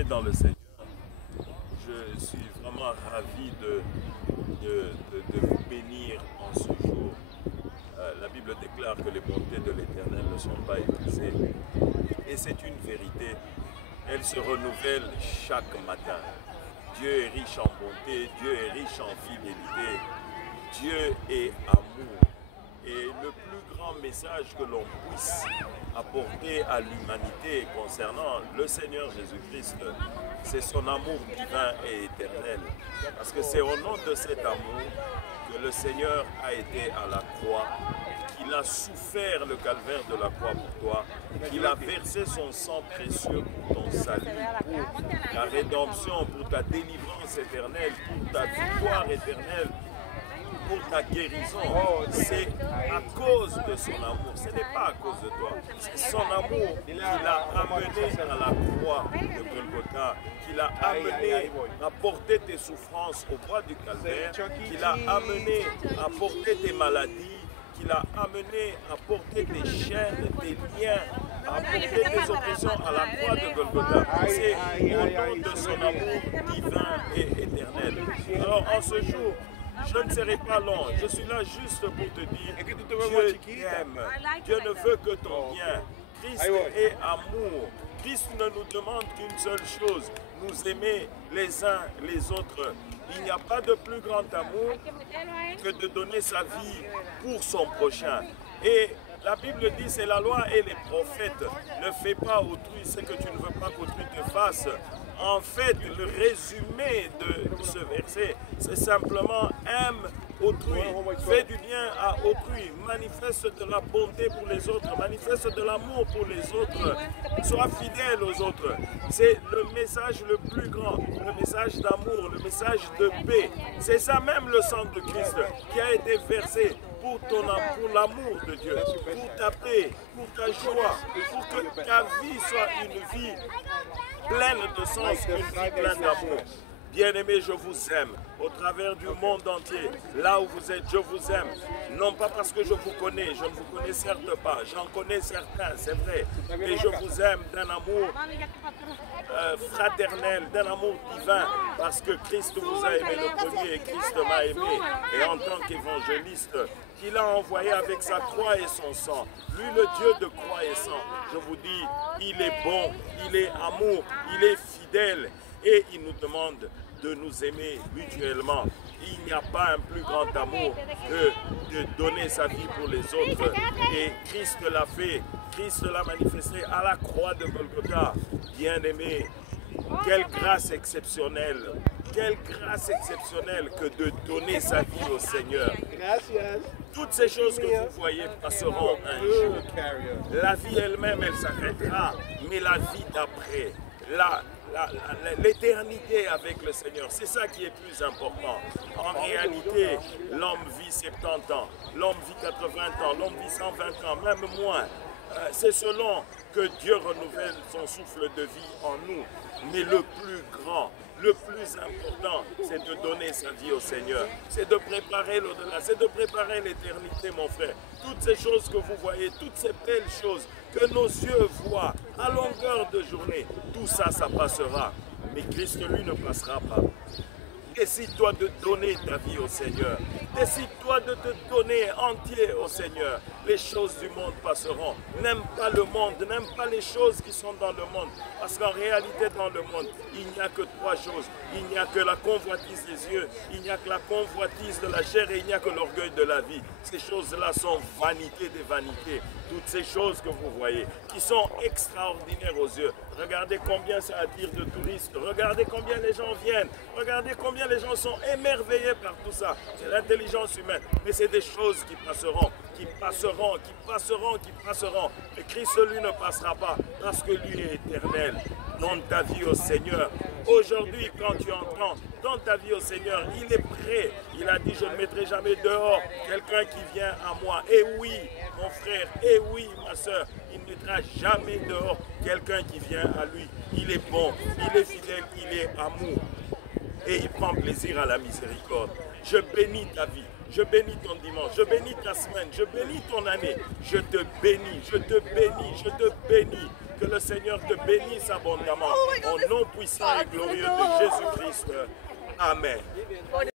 Dans le Seigneur, je suis vraiment ravi de vous bénir en ce jour. La Bible déclare que les bontés de l'Éternel ne sont pas épuisées. Et c'est une vérité. Elles se renouvellent chaque matin. Dieu est riche en bonté, Dieu est riche en fidélité. Dieu est amour. Et le plus grand message que l'on puisse apporter à l'humanité concernant le Seigneur Jésus-Christ, c'est son amour divin et éternel. Parce que c'est au nom de cet amour que le Seigneur a été à la croix, qu'il a souffert le calvaire de la croix pour toi, qu'il a versé son sang précieux pour ton salut, pour ta rédemption, pour ta délivrance éternelle, pour ta victoire éternelle, pour ta guérison. C'est à cause de son amour, ce n'est pas à cause de toi. C'est son amour qui l'a amené à la croix de Golgotha, qui l'a amené à porter tes souffrances au bois du calvaire, qui l'a amené à porter tes maladies, qui l'a amené à porter tes chaînes, tes liens, à porter tes oppressions à la croix de Golgotha. C'est au nom de son amour divin et éternel. Alors en ce jour, je ne serai pas long, je suis là juste pour te dire, Dieu t'aime, Dieu ne veut que ton bien. Christ est amour. Christ ne nous demande qu'une seule chose, nous aimer les uns les autres. Il n'y a pas de plus grand amour que de donner sa vie pour son prochain. Et la Bible dit, c'est la loi et les prophètes. Ne fais pas autrui ce que tu ne veux pas qu'autrui te fasse. En fait, le résumé de ce verset, c'est simplement aime autrui, fais du bien à autrui, manifeste de la bonté pour les autres, manifeste de l'amour pour les autres, sois fidèle aux autres. C'est le message le plus grand, le message d'amour, le message de paix. C'est ça même le sang de Christ qui a été versé pour l'amour de Dieu, pour ta paix, pour ta joie, pour que ta vie soit une vie pleine de sens, une vie pleine d'amour. Bien-aimés, je vous aime au travers du monde entier. Là où vous êtes, je vous aime. Non pas parce que je vous connais, je ne vous connais certes pas. J'en connais certains, c'est vrai. Mais je vous aime d'un amour fraternel, d'un amour divin. Parce que Christ vous a aimé le premier et Christ m'a aimé. Et en tant qu'évangéliste, qu'il a envoyé avec sa croix et son sang. Lui, le Dieu de croix et sang, je vous dis, il est bon, il est amour, il est fidèle. Et il nous demande de nous aimer mutuellement. Il n'y a pas un plus grand amour que de donner sa vie pour les autres. Et Christ l'a fait, Christ l'a manifesté à la croix de Golgotha. Bien-aimé, quelle grâce exceptionnelle que de donner sa vie au Seigneur. Toutes ces choses que vous voyez passeront un jour. La vie elle-même, elle s'arrêtera, mais la vie d'après, l'éternité avec le Seigneur, c'est ça qui est plus important. En réalité, l'homme vit 70 ans, l'homme vit 80 ans, l'homme vit 120 ans, même moins. C'est selon que Dieu renouvelle son souffle de vie en nous. Mais le plus grand, le plus important, c'est de donner sa vie au Seigneur. C'est de préparer l'au-delà, c'est de préparer l'éternité, mon frère. Toutes ces choses que vous voyez, toutes ces belles choses que nos yeux voient à longueur de journée, tout ça, ça passera. Mais Christ, lui, ne passera pas. Décide-toi de donner ta vie au Seigneur. Décide-toi de te donner entier au Seigneur. Les choses du monde passeront. N'aime pas le monde, n'aime pas les choses qui sont dans le monde. Parce qu'en réalité, dans le monde, il n'y a que trois choses. Il n'y a que la convoitise des yeux, il n'y a que la convoitise de la chair et il n'y a que l'orgueil de la vie. Ces choses-là sont vanité des vanités. Toutes ces choses que vous voyez, qui sont extraordinaires aux yeux. Regardez combien ça attire de touristes. Regardez combien les gens viennent. Regardez combien les gens sont émerveillés par tout ça. C'est l'intelligence humaine. Mais c'est des choses qui passeront, qui passeront, qui passeront, qui passeront. Et Christ, lui, ne passera pas parce que lui est éternel. Donne ta vie au Seigneur. Aujourd'hui, quand tu entends, donne ta vie au Seigneur. Il est prêt. Il a dit, je ne mettrai jamais dehors quelqu'un qui vient à moi. Et oui, mon frère, et oui, ma soeur, il ne mettra jamais dehors quelqu'un qui vient à lui. Il est bon, il est fidèle, il est amour. Et il prend plaisir à la miséricorde. Je bénis ta vie. Je bénis ton dimanche, je bénis ta semaine, je bénis ton année. Je te bénis, je te bénis, je te bénis. Que le Seigneur te bénisse abondamment. Au nom puissant et glorieux de Jésus-Christ. Amen.